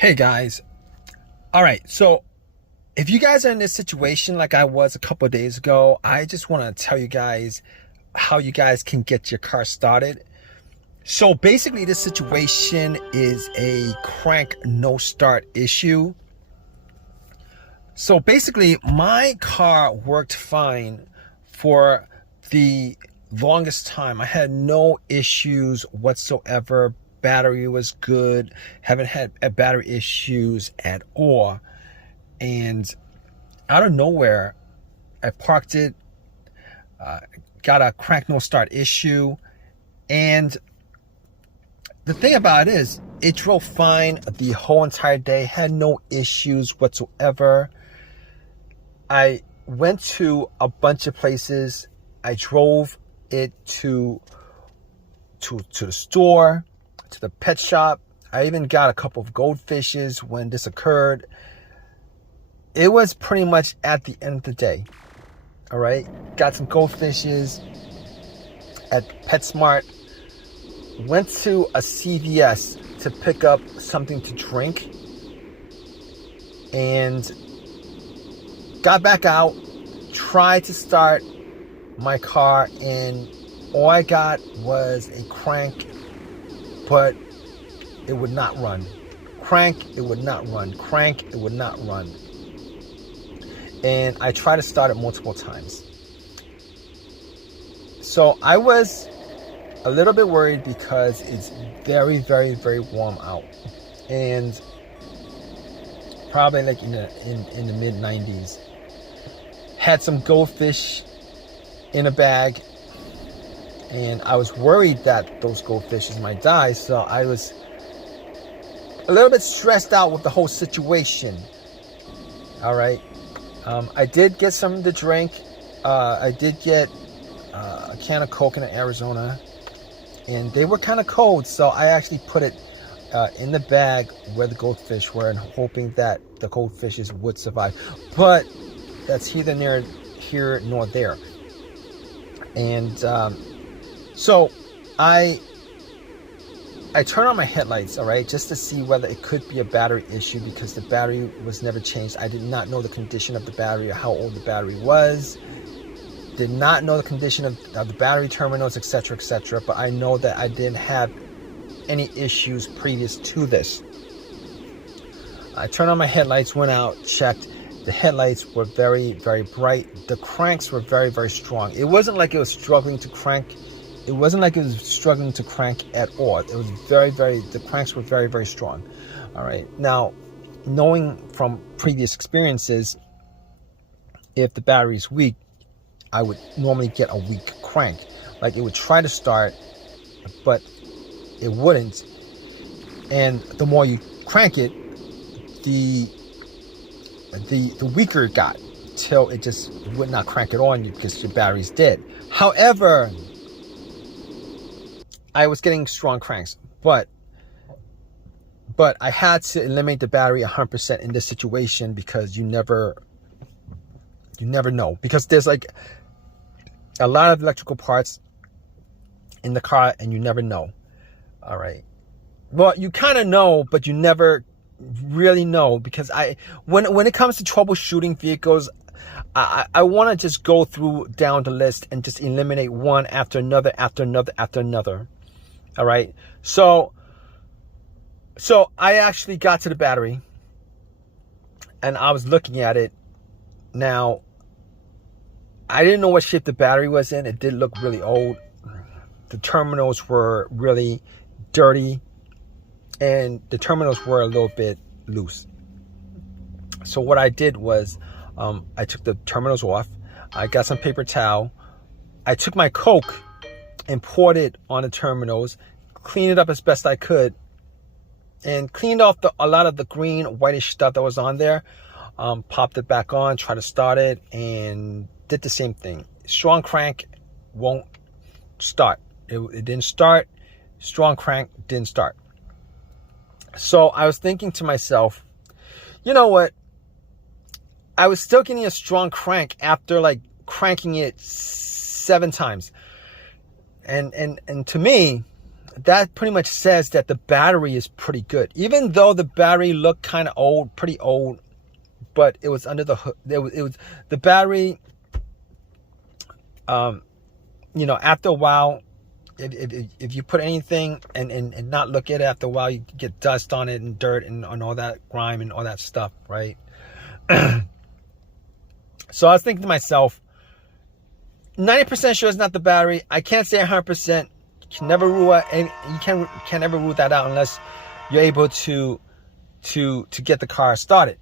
Hey guys. All right. So if you guys are in this situation like I was a couple of days ago, I just want to tell you guys how you guys can get your car started. So basically this situation is a crank no start issue. So basically my car worked fine for the longest time. I had no issues whatsoever. Battery was good. Haven't had battery issues at all. And out of nowhere, I parked it, got a crank no start issue. And the thing about it is, it drove fine the whole entire day, had no issues whatsoever. I went to a bunch of places. I drove it to the store, to the pet shop. I even got a couple of goldfishes when this occurred. It was pretty much at the end of the day. All right. Got some goldfishes at PetSmart. Went to a CVS to pick up something to drink. And got back out. Tried to start my car. And all I got was a crank. But it would not run. Crank, it would not run. Crank, it would not run. And I tried to start it multiple times. So I was a little bit worried because it's very, very, very warm out. And probably like in the mid 90s. Had some goldfish in a bag. And I was worried that those goldfishes might die. So I was a little bit stressed out with the whole situation. All right. I did get something to drink. I did get a can of Coke in Arizona. And they were kind of cold. So I actually put it in the bag where the goldfish were and hoping that the goldfishes would survive. But that's neither here nor there. And so I turned on my headlights, all right, just to see whether it could be a battery issue because the battery was never changed. I did not know the condition of the battery or how old the battery was. Did not know the condition of the battery terminals, etc., etc. But I know that I didn't have any issues previous to this. I turned on my headlights, went out, checked. The headlights were very, very bright. The cranks were very, very strong. It wasn't like it was struggling to crank. It wasn't like it was struggling to crank at all. It was the cranks were very, very strong. All right. Now, knowing from previous experiences, if the battery is weak, I would normally get a weak crank. Like it would try to start, but it wouldn't. And the more you crank it, the weaker it got till it just would not crank it on you because your battery's dead. However, I was getting strong cranks, but I had to eliminate the battery 100% in this situation because you never know, because there's like a lot of electrical parts in the car and you never know. All right. Well, you kind of know, but you never really know because when it comes to troubleshooting vehicles, I want to just go down the list and just eliminate one after another, after another, after another. All right. So I actually got to the battery and I was looking at it. Now, I didn't know what shape the battery was in. It did look really old. The terminals were really dirty and the terminals were a little bit loose. So what I did was I took the terminals off. I got some paper towel. I took my Coke and poured it on the terminals, cleaned it up as best I could, and cleaned off a lot of the green, whitish stuff that was on there. Popped it back on, tried to start it, and did the same thing. Strong crank won't start. It didn't start. Strong crank didn't start. So I was thinking to myself, you know what? I was still getting a strong crank after like cranking it 7 times. And to me, that pretty much says that the battery is pretty good. Even though the battery looked kind of old, pretty old, but it was under the hood. It was the battery. You know, after a while, if you put anything and not look at it after a while, you get dust on it and dirt and all that grime and all that stuff, right? So I was thinking to myself, 90% sure it's not the battery. I can't say 100%. You can never rule out, and you can never rule that out unless you're able to get the car started,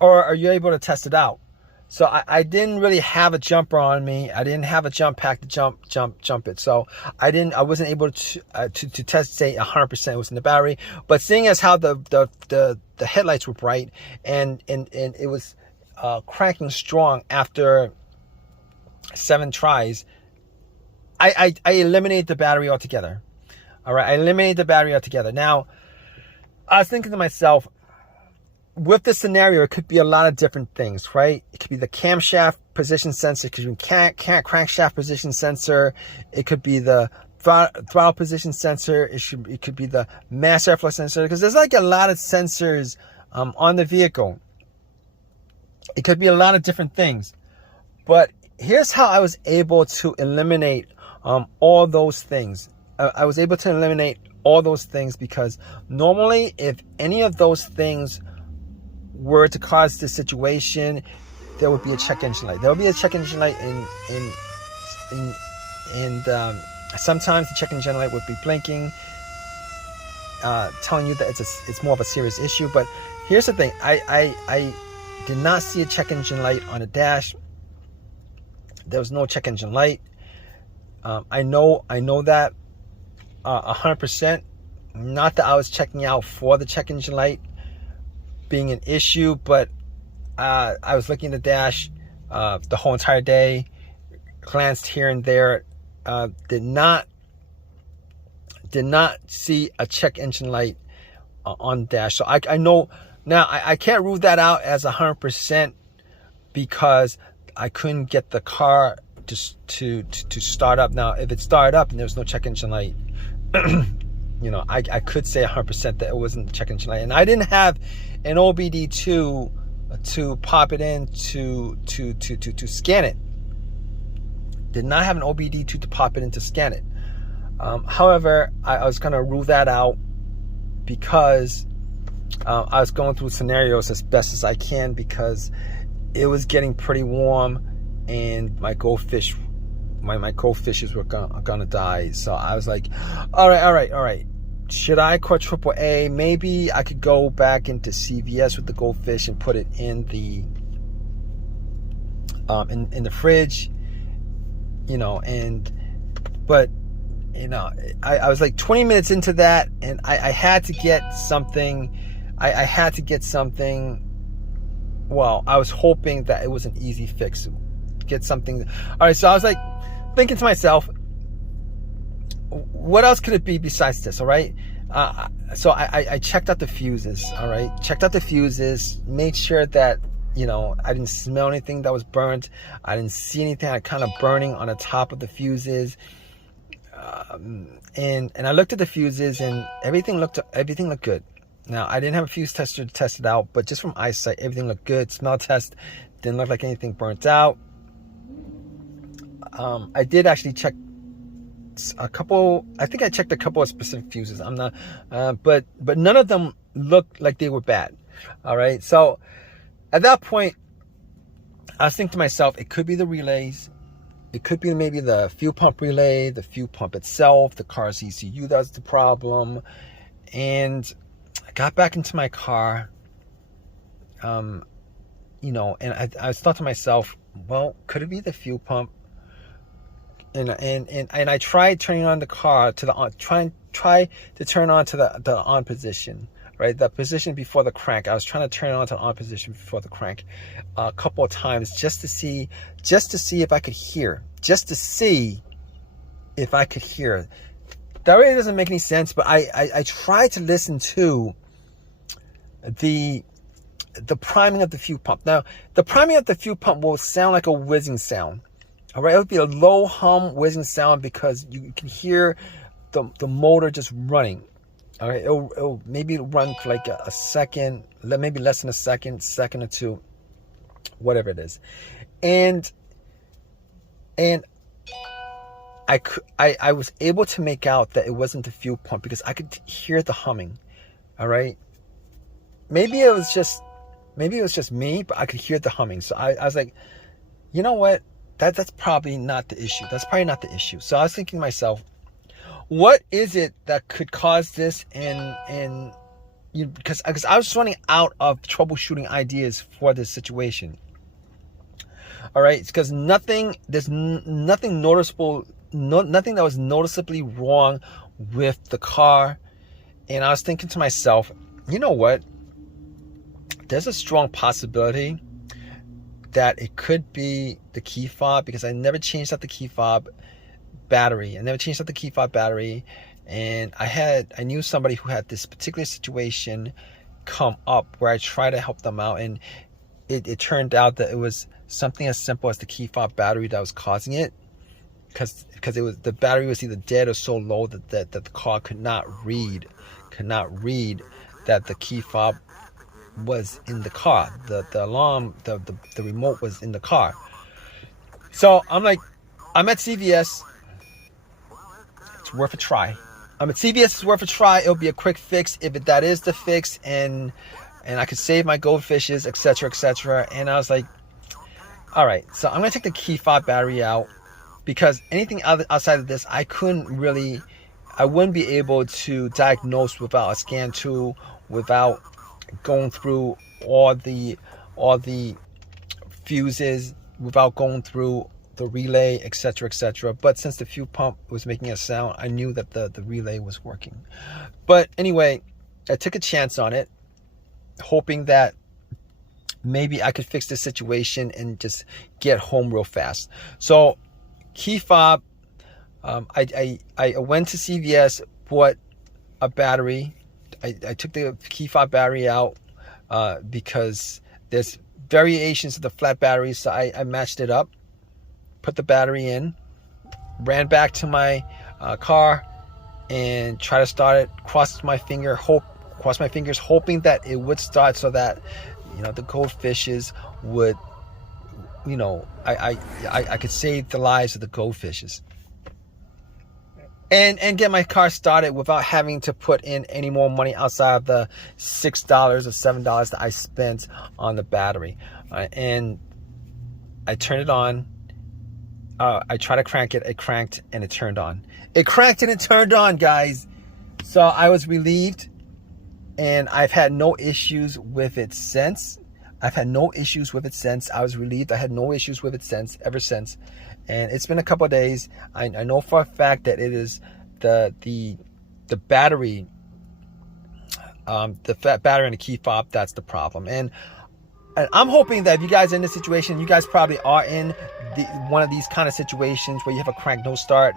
or are you able to test it out? So I didn't really have a jumper on me. I didn't have a jump pack to jump it. So I wasn't able to test, say 100% it was in the battery. But seeing as how the headlights were bright and it was cranking strong after 7 tries, I eliminated the battery altogether. All right, I eliminated the battery altogether. Now, I was thinking to myself, with this scenario, it could be a lot of different things, right? It could be the camshaft position sensor, it could be crankshaft position sensor, it could be the throttle position sensor, it could be the mass airflow sensor, because there's like a lot of sensors on the vehicle. It could be a lot of different things. But here's how I was able to eliminate all those things. I was able to eliminate all those things because normally if any of those things were to cause this situation, there would be a check engine light. There would be a check engine light and sometimes the check engine light would be blinking, telling you that it's more of a serious issue. But here's the thing, I did not see a check engine light on the dash. There was no check engine light. I know that 100%. Not that I was checking out for the check engine light being an issue, but I was looking at the dash the whole entire day, glanced here and there, did not see a check engine light on the dash. So I know now I can't rule that out as 100% because I couldn't get the car to start up. Now, if it started up and there was no check engine light, you know, I could say 100% that it wasn't the check engine light. And I didn't have an OBD2 to pop it in to scan it. Did not have an OBD2 to pop it in to scan it. However, I was going to rule that out because I was going through scenarios as best as I can because it was getting pretty warm and my goldfish, my goldfishes were gonna die. So I was like, all right. Should I call AAA? Maybe I could go back into CVS with the goldfish and put it in the in the fridge, you know. But you know, I was like 20 minutes into that, and I had to get something. I had to get something. Well, I was hoping that it was an easy fix. Get something. All right, so I was like thinking to myself, what else could it be besides this? All right. So I checked out the fuses. All right. Checked out the fuses, made sure that, you know, I didn't smell anything that was burnt. I didn't see anything kind of burning on the top of the fuses. And I looked at the fuses and everything looked good. Now, I didn't have a fuse tester to test it out, but just from eyesight, everything looked good. Smell test didn't look like anything burnt out. I did actually check a couple. I think I checked a couple of specific fuses. I'm not, but none of them looked like they were bad. All right. So at that point, I was thinking to myself, it could be the relays. It could be maybe the fuel pump relay, the fuel pump itself, the car's ECU that's the problem. And I got back into my car, you know, and I thought to myself, well, could it be the fuel pump? And I tried turning on the car to the on, try to turn on to the on position, right? The position before the crank. I was trying to turn it on to the on position before the crank a couple of times just to see if I could hear, That really doesn't make any sense, but I tried to listen to the priming of the fuel pump. Now, the priming of the fuel pump will sound like a whizzing sound. All right, it would be a low hum whizzing sound because you can hear the motor just running. All right, it'll maybe run for like a second, maybe less than a second or two, whatever it is, and I was able to make out that it wasn't the fuel pump because I could hear the humming. All right, maybe it was just me, but I could hear the humming. So I was like, you know what? That's probably not the issue. That's probably not the issue. So I was thinking to myself, what is it that could cause this? And because I was running out of troubleshooting ideas for this situation. All right, it's because there's nothing noticeable, nothing that was noticeably wrong with the car. And I was thinking to myself, you know what? There's a strong possibility that it could be the key fob, because I never changed out the key fob battery. And I knew somebody who had this particular situation come up where I tried to help them out, and it turned out that it was something as simple as the key fob battery that was causing it, because the battery was either dead or so low that the car could not read that the key fob was in the car. The alarm, the remote was in the car. So I'm at CVS. It's worth a try. I'm at CVS. It's worth a try. It'll be a quick fix if that is the fix, and I could save my goldfishes, etc., etc. And I was like, all right. So I'm gonna take the key fob battery out, because anything outside of this, I wouldn't be able to diagnose without a scan tool, without going through all the fuses, without going through the relay, etc., etc. But since the fuel pump was making a sound, I knew that the relay was working. But anyway, I took a chance on it, hoping that maybe I could fix the situation and just get home real fast. So key fob, I went to CVS, bought a battery. I took the key fob battery out because there's variations of the flat batteries, so I matched it up, put the battery in, ran back to my car, and tried to start it. Crossed my fingers, hoping that it would start, so that the goldfishes would, I could save the lives of the goldfishes. And get my car started without having to put in any more money outside of the $6 or $7 that I spent on the battery. And I turned it on. I tried to crank it. It cranked and it turned on. It cranked and it turned on, guys. So I was relieved, and I've had no issues with it since. I was relieved. I had no issues with it ever since. And it's been a couple of days. I know for a fact that it is the battery, the fat battery and the key fob that's the problem. And I'm hoping that if you guys are in this situation, you guys probably are in one of these kind of situations where you have a crank no start,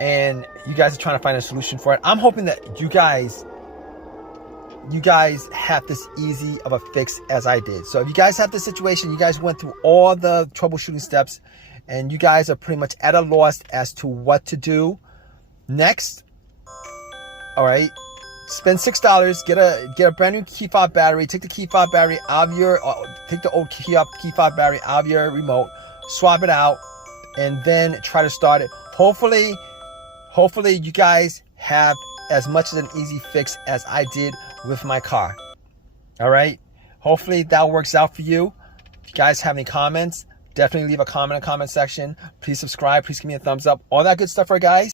and you guys are trying to find a solution for it. I'm hoping that you guys have this easy of a fix as I did. So if you guys have this situation, you guys went through all the troubleshooting steps, and you guys are pretty much at a loss as to what to do next. All right, spend $6, get a brand new key fob battery. Take the key fob battery out of your, take the old key fob battery out of your remote, swap it out, and then try to start it. Hopefully you guys have as much of an easy fix as I did with my car. All right, hopefully that works out for you. If you guys have any comments, definitely leave a comment in the comment section. Please subscribe. Please give me a thumbs up. All that good stuff, right, guys?